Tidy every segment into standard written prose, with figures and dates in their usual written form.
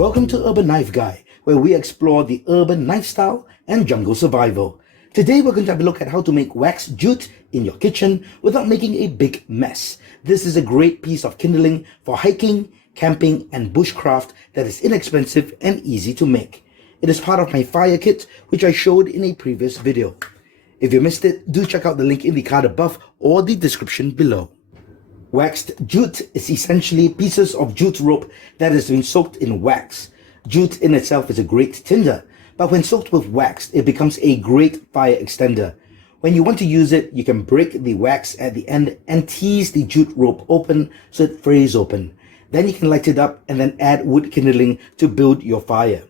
Welcome to Urban Knife Guy, where we explore the urban knife style and jungle survival. Today we're going to have a look at how to make wax jute in your kitchen without making a big mess. This is a great piece of kindling for hiking, camping and bushcraft that is inexpensive and easy to make. It is part of my fire kit, which I showed in a previous video. If you missed it, do check out the link in the card above or the description below. Waxed jute is essentially pieces of jute rope that has been soaked in wax. Jute in itself is a great tinder, but when soaked with wax, it becomes a great fire extender. When you want to use it, you can break the wax at the end and tease the jute rope open so it frays open. Then you can light it up and then add wood kindling to build your fire.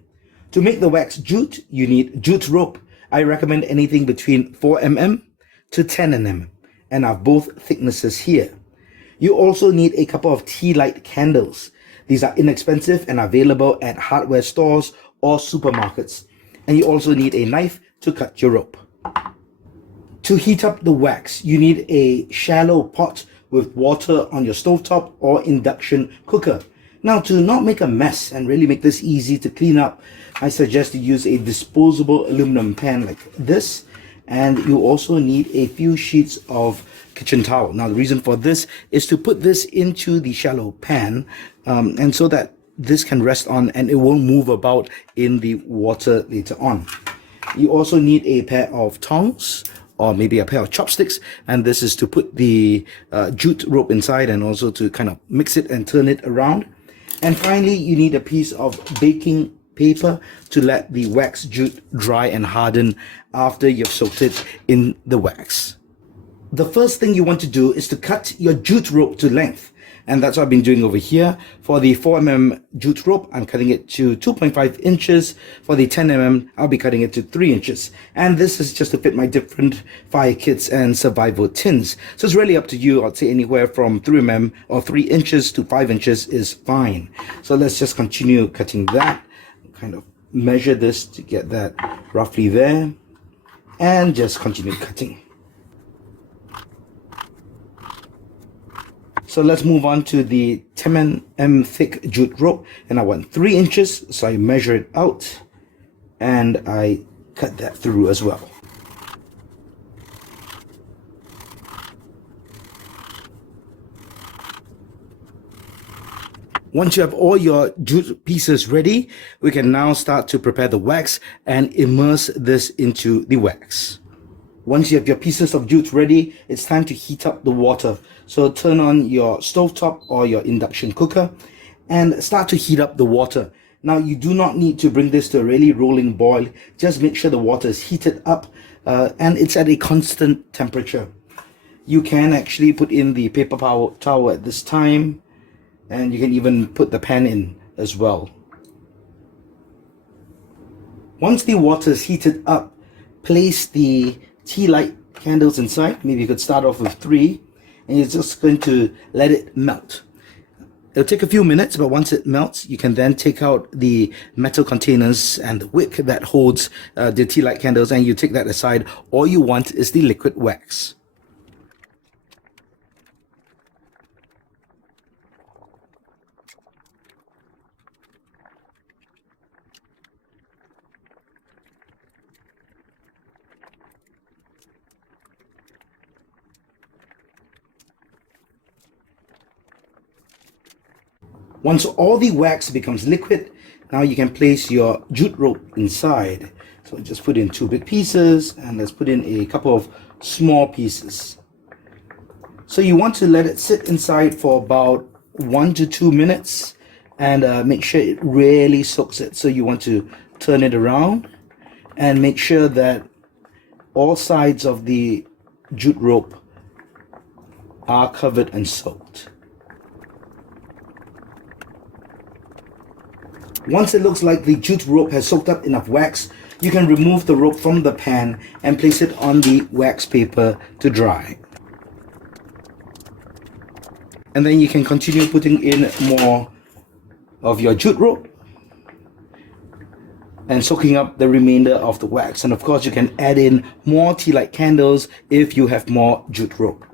To make the wax jute, you need jute rope. I recommend anything between 4 mm to 10 mm, and I have both thicknesses here. You also need a couple of tea light candles. These are inexpensive and available at hardware stores or supermarkets. And you also need a knife to cut your rope. To heat up the wax, you need a shallow pot with water on your stovetop or induction cooker. Now, to not make a mess and really make this easy to clean up, I suggest you use a disposable aluminum pan like this. And you also need a few sheets of kitchen towel. Now, the reason for this is to put this into the shallow pan and so that this can rest on and it won't move about in the water later on. You also need a pair of tongs or maybe a pair of chopsticks, and this is to put the jute rope inside and also to kind of mix it and turn it around. And finally, you need a piece of baking paper to let the wax jute dry and harden after you've soaked it in the wax. The first thing you want to do is to cut your jute rope to length, and that's what I've been doing over here. For the 4 mm jute rope, I'm cutting it to 2.5 inches. For the 10 mm, I'll be cutting it to 3 inches. And this is just to fit my different fire kits and survival tins. So it's really up to you. I'd say anywhere from 3 mm or 3 inches to 5 inches is fine. So let's just continue cutting that. Kind of measure this to get that roughly there. And just continue cutting. So let's move on to the 10 mm thick jute rope, and I want 3 inches, so I measure it out and I cut that through as well. Once you have all your jute pieces ready, we can now start to prepare the wax and immerse this into the wax. Once you have your pieces of jute ready, it's time to heat up the water. So turn on your stovetop or your induction cooker and start to heat up the water. Now, you do not need to bring this to a really rolling boil. Just make sure the water is heated up and it's at a constant temperature. You can actually put in the paper towel at this time, and you can even put the pan in as well. Once the water is heated up, place the tea light candles inside. Maybe you could start off with 3, and you're just going to let it melt. It'll take a few minutes, but once it melts, you can then take out the metal containers and the wick that holds the tea light candles, and you take that aside. All you want is the liquid wax. Once all the wax becomes liquid, now you can place your jute rope inside. So just put in 2 big pieces, and let's put in a couple of small pieces. So you want to let it sit inside for about 1 to 2 minutes and make sure it really soaks it. So you want to turn it around and make sure that all sides of the jute rope are covered and soaked. Once it looks like the jute rope has soaked up enough wax, you can remove the rope from the pan and place it on the wax paper to dry. And then you can continue putting in more of your jute rope and soaking up the remainder of the wax. And of course, you can add in more tea light candles if you have more jute rope.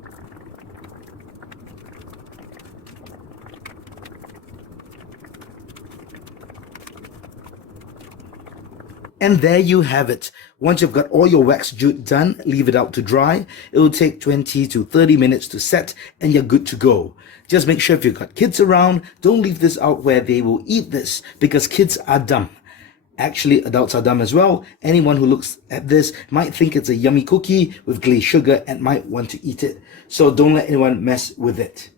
And there you have it. Once you've got all your wax jute done, leave it out to dry. It will take 20 to 30 minutes to set and you're good to go. Just make sure if you've got kids around, don't leave this out where they will eat this because kids are dumb. Actually, adults are dumb as well. Anyone who looks at this might think it's a yummy cookie with glazed sugar and might want to eat it. So don't let anyone mess with it.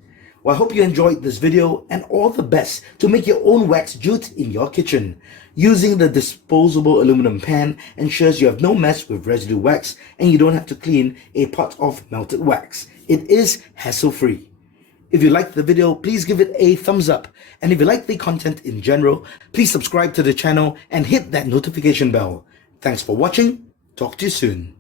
Well, I hope you enjoyed this video and all the best to make your own wax jute in your kitchen. Using the disposable aluminum pan ensures you have no mess with residue wax and you don't have to clean a pot of melted wax. It is hassle-free. If you liked the video, please give it a thumbs up. And if you like the content in general, please subscribe to the channel and hit that notification bell. Thanks for watching. Talk to you soon.